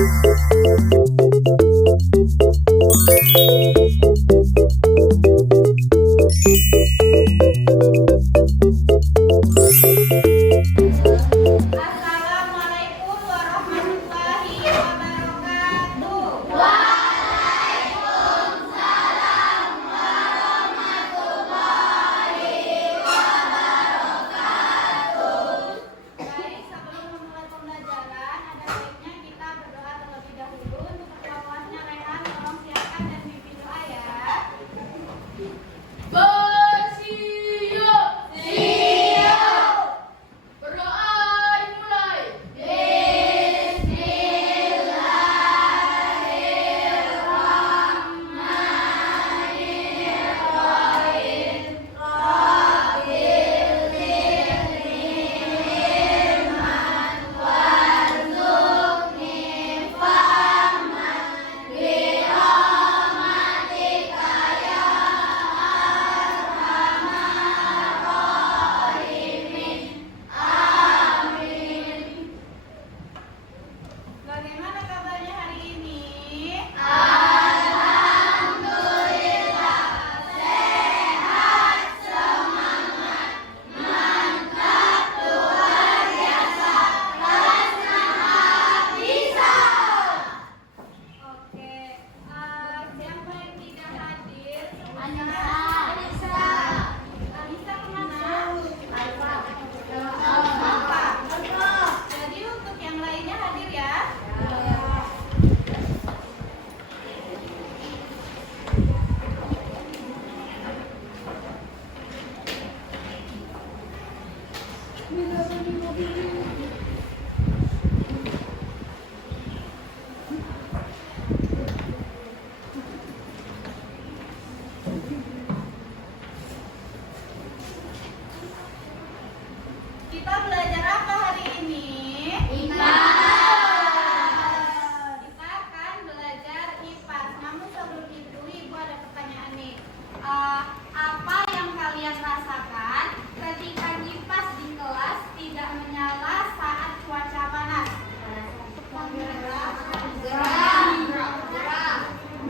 Assalamualaikum warahmatullahi wabarakatuh. Baik, sebelum memulai pembelajaran, ada baiknya kita berdoa terlebih dahulu. Untuk berdoanya, Rehan, tolong siapkan dan pimpin doa ya. Bersiap. Siap. Berdoa dimulai. Bagaimana kabarnya hari ini? Oke, siapa yang tidak hadir? Anissa. Anissa kemana? Lupa. Jadi untuk yang lainnya hadir ya. Kita belajar apa hari ini? IPA. Kita akan belajar IPA. Namun sebelum itu, Ibu ada pertanyaan nih. Apa yang kalian rasakan ketika kipas di kelas tidak menyala saat cuaca panas?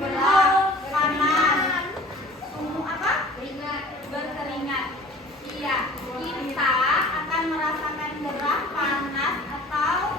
Gerah, panas. Apa? Berkeringat. Iya, kita akan merasakan gerah, panas, atau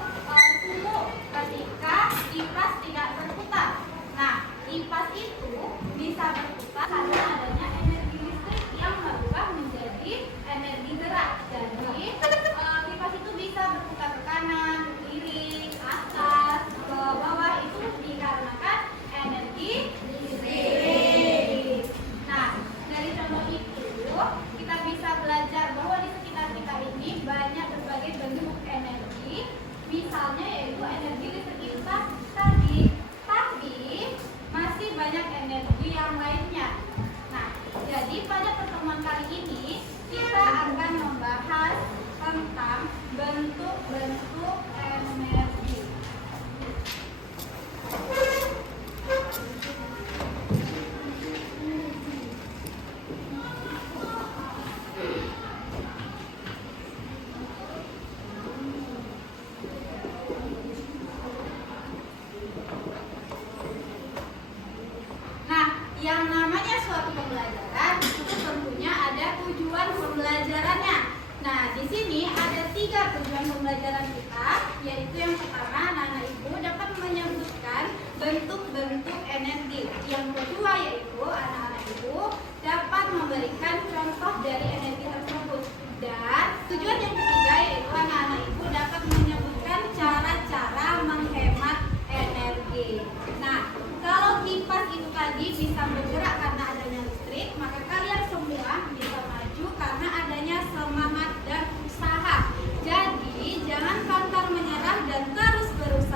sumuk ketika kipas tidak berputar. Nah, kipas itu bisa berputar karena adanya energi listrik yang berubah menjadi energi gerak. Jadi, kipas itu bisa berputar ke kanan, ke kiri, ke atas, ke bawah. Itu dikarenakan energi listrik. Nah, dari contoh itu kita bisa belajar bahwa di sekitar kita ini banyak berbagai bentuk energi, misalnya yaitu energi listrik itu tadi, tapi masih banyak energi yang lainnya. Nah, jadi pada pertemuan kali ini kita akan membahas tentang bentuk-bentuk energi. Nah, yang namanya suatu pembelajaran itu tentunya ada tujuan pembelajarannya. Nah, di sini ada 3 tujuan pembelajaran kita, yaitu yang pertama, anak-anak ibu dapat menyebutkan bentuk-bentuk energi. Yang kedua yaitu anak-anak ibu dapat memberikan contoh dari energi tersebut. Dan tujuan yang ketiga yaitu anak-anak ibu dapat menyebutkan cara-cara menghemat energi. Nah, kalau kipas itu tadi bisa bergerak karena adanya listrik, maka kalian semua bisa maju karena adanya semangat dan usaha. Jadi, jangan pantang menyerah dan terus berusaha.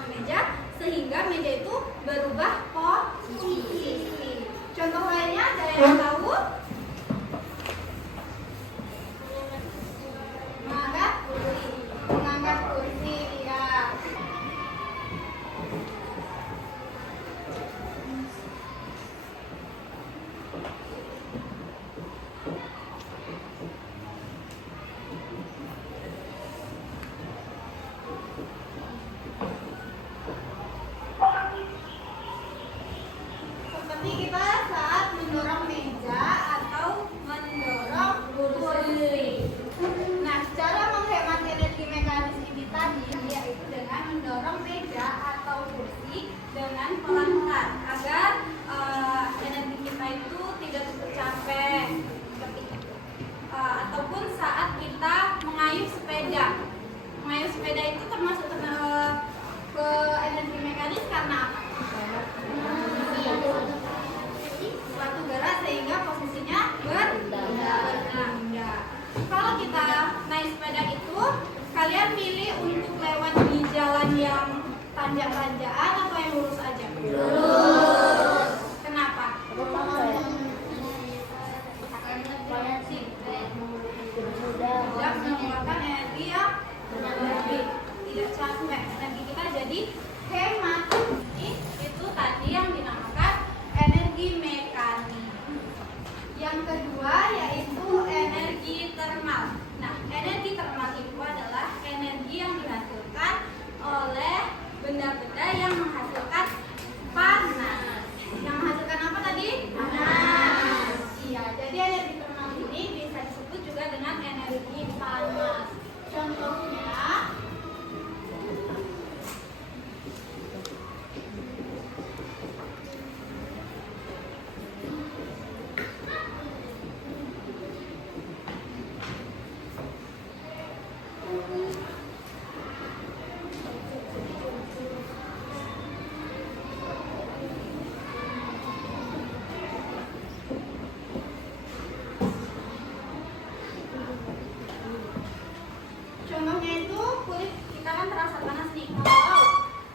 menempati meja sehingga meja itu berubah posisi. Contoh lainnya ada yang tahu? Mengangkat kursi, ya. Seperti kita saat mendorong meja atau mendorong kursi. Nah, cara menghemat energi mekanis ini tadi yaitu dengan mendorong meja atau kursi dengan pelan-pelan agar energi kita itu tidak cepat capek seperti itu. Ataupun saat kita mengayuh sepeda. Mengayuh sepeda itu termasuk ke energi mekanis karena apa? Suatu gerak sehingga posisinya berpindah. Kalau kita naik sepeda itu, kalian pilih untuk lewat di jalan yang tanjak-tanjakan atau yang lurus aja? Lurus. Kenapa? Tidak mengeluarkan energi yang berlebih, tidak capek, energi kita jadi hemat. Itu tadi yang dinamakan energi mekanik. Yang kedua yaitu energi termal. Nah, energi termal itu adalah energi yang dihasilkan oleh benda-benda yang menghasilkan panas. Yang menghasilkan apa tadi? Panas. Iya, jadi energi termal ini bisa disebut juga dengan energi panas. Contohnya contohnya itu kulit kita kan terasa panas nih kalau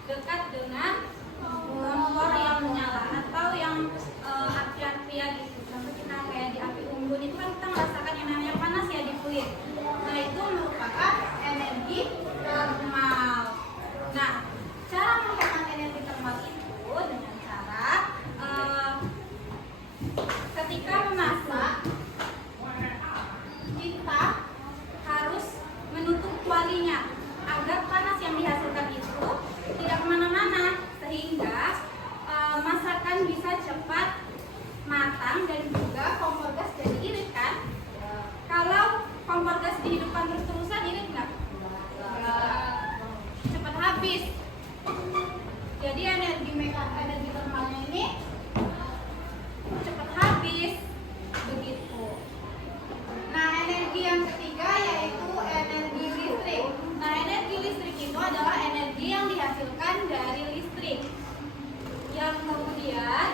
dekat dengan kompor yang menyala atau yang api-api ya gitu. Contoh kita kayak di api unggun itu kan kita merasakan yang namanya panas ya di kulit. Nah, itu merupakan energi termal. Nah, cara menghemat energi termal itu dengan cara ketika memasak kita harus menutup kualinya agar panas yang dihasilkan itu tidak kemana-mana sehingga masakan bisa cepat matang dan juga kompor gas jadi irit kan? Kalau kompor gas dihidupkan terus-terusan irit nggak? Cepat habis. Jadi energi termalnya ini cepat habis begitu. Nah, energi yang ketiga yaitu energi listrik. Nah, energi listrik itu adalah energi yang dihasilkan dari listrik. Yang kemudian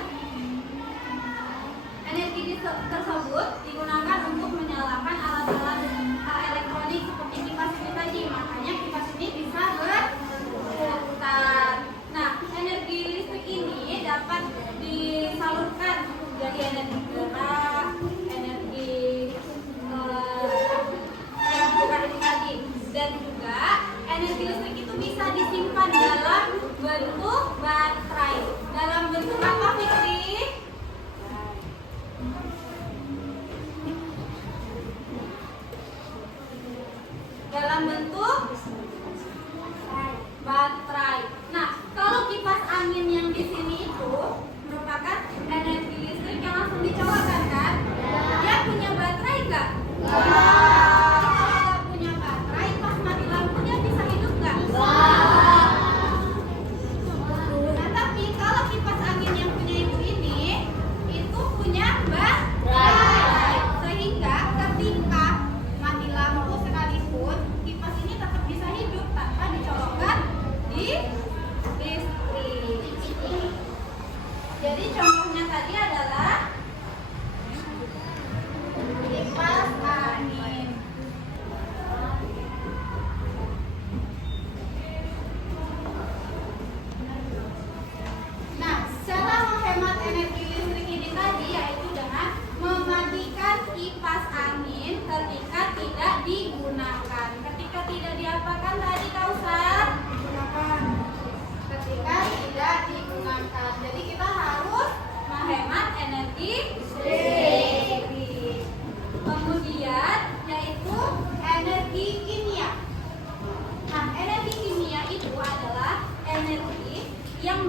energi tersebut digunakan untuk menyalakan alat-alat elektronik seperti kipas ini tadi. Makanya kipas ini bisa berputar. Nah, energi listrik ini dapat disalurkan jadi energi gerak, energi yang bukan ini tadi, dan juga energi listrik itu bisa disimpan dalam bentuk baterai. Dalam bentuk apa, Fikri? Dalam bentuk baterai. Nah, kalau kipas angin yang di sini itu merupakan energi listrik yang langsung dicolokkan kan? Dia punya baterai nggak? Kalau nggak punya baterai, pas mati lampu dia bisa hidup nggak? Nah, tapi kalau kipas angin yang punya ibu ini itu punya baterai, sehingga ketika mati lampu sekalipun kipas ini tetap bisa hidup tanpa dicolokkan di listrik. Jadi contohnya tadi adalah kipas angin.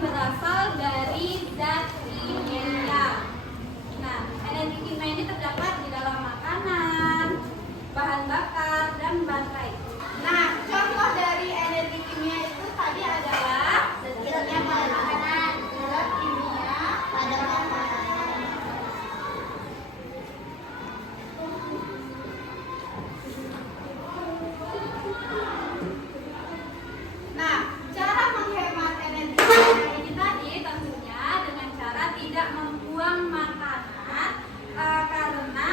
berasal dari zat kimia. Nah, energi kimia ini terdapat di dalam makanan, bahan bakar, dan baterai. Nah, contoh dari energi kimia itu tadi adalah zat kimia pada makanan, zat kimia pada makanan. Nah, cara menghemat energi kimia ini tadi tentunya dengan cara tidak membuang makanan karena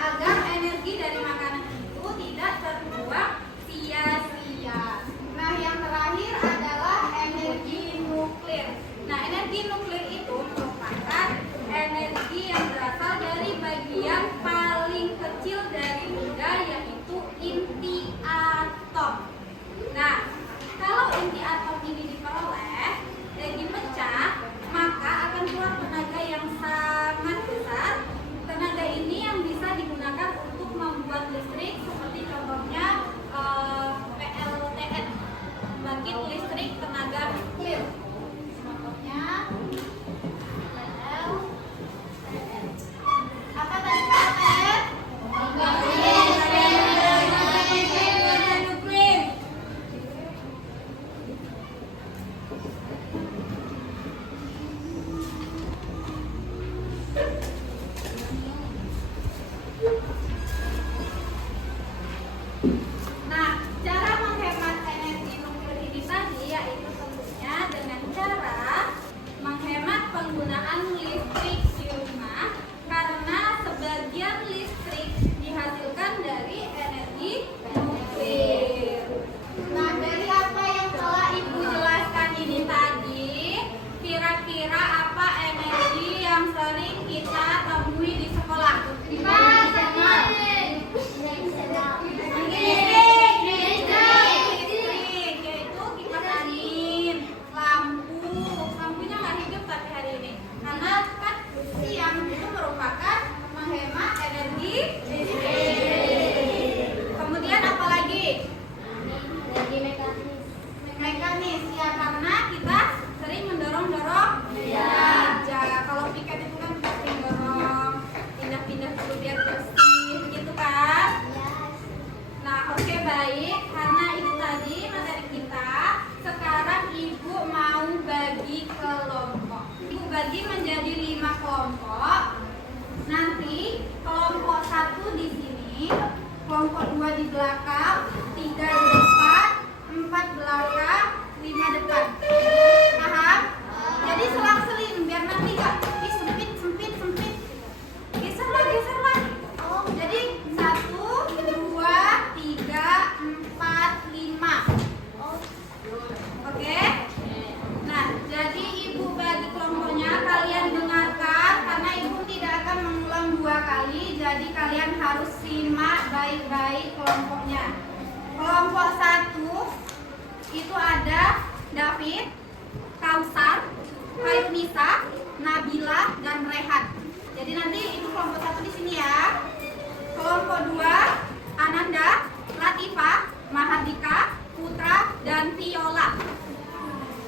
agar energi dari makanan itu tidak terbuang sia-sia. Nah, yang terakhir adalah energi nuklir. Nah, energi nuklir itu merupakan energi yang berasal dari bagian paling kecil dari benda, yaitu inti atom. Nah, kalau inti atom ini diperoleh, dipecah, maka akan keluar tenaga yang sangat besar. Tenaga ini yang bisa digunakan untuk membuat listrik, seperti contohnya PLTN, pembangkit listrik tenaga nuklir. Contohnya PLTN. Apa tadi PLTN? Nuklir. Nah, cara menghemat energi nuklir ini tadi yaitu tentunya dengan cara menghemat penggunaan listrik di rumah, karena sebagian listrik dihasilkan dari energi nuklir. Nah, dari apa yang telah Ibu jelaskan ini tadi, kira-kira apa energi yang sering kita temui di sekolah? Listrik, yaitu kipas angin, lampunya nggak hidup tapi hari ini karena kan siang itu merupakan menghemat energi listrik. Kemudian apa lagi? Energi Mekanis, ya, karena kita sering mendorong-dorong meja. Kalau piket itu kan kita sering dorong, pindah-pindah dulu biar bersih, gitu kan? Nah, oke, baik. Karena itu tadi materi kita. Sekarang Ibu mau bagi kelompok. Ibu bagi menjadi 5 kelompok. Nanti kelompok 1 di sini, kelompok 2 di belakang, 3 di depan, 4 belakang, 5 depan. Paham? Jadi selang-seling biar nanti gak sempit. Geserlah. Jadi 1, 2, 3, 4, 5. Oke? Nah, jadi Ibu bagi kelompoknya, kalian dengarkan karena Ibu tidak akan mengulang 2 kali. Jadi kalian harus simak baik-baik kelompoknya. Kelompok 1 itu ada David, Kausar, Hairnisa, Nabila, dan Rehan. Jadi nanti itu kelompok 1 di sini ya. Kelompok 2 Ananda, Latifah, Mahardika, Putra, dan Viola.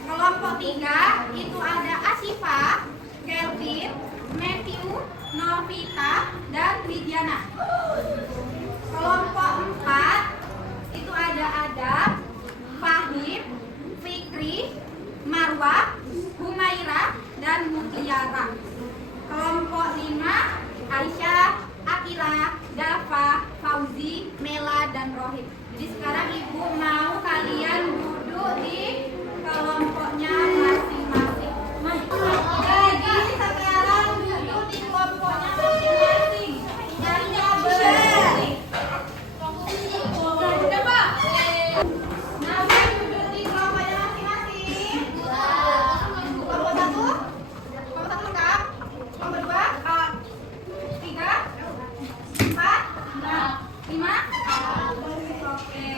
Kelompok 3 itu ada Asifa, Kelvin, Matthew, Novita, dan Widiana. Kelompok 4 itu ada Adam, Fahim, Fikri, Marwa, Humaira, dan Mutiara. Kelompok 5 Aisyah, Akila, Dafa, Fauzi, Mela, dan Rohim. Jadi sekarang Ibu mau kalian duduk di kelompoknya masing-masing. Jadi sekarang duduk di kelompoknya masing-masing. Jangan berisik. Udah, Pak. Nah, duduk di kelompoknya masing-masing. Kelompok 1 lengkap. Kelompok 2 3 4 5. Oke.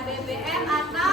BBM atau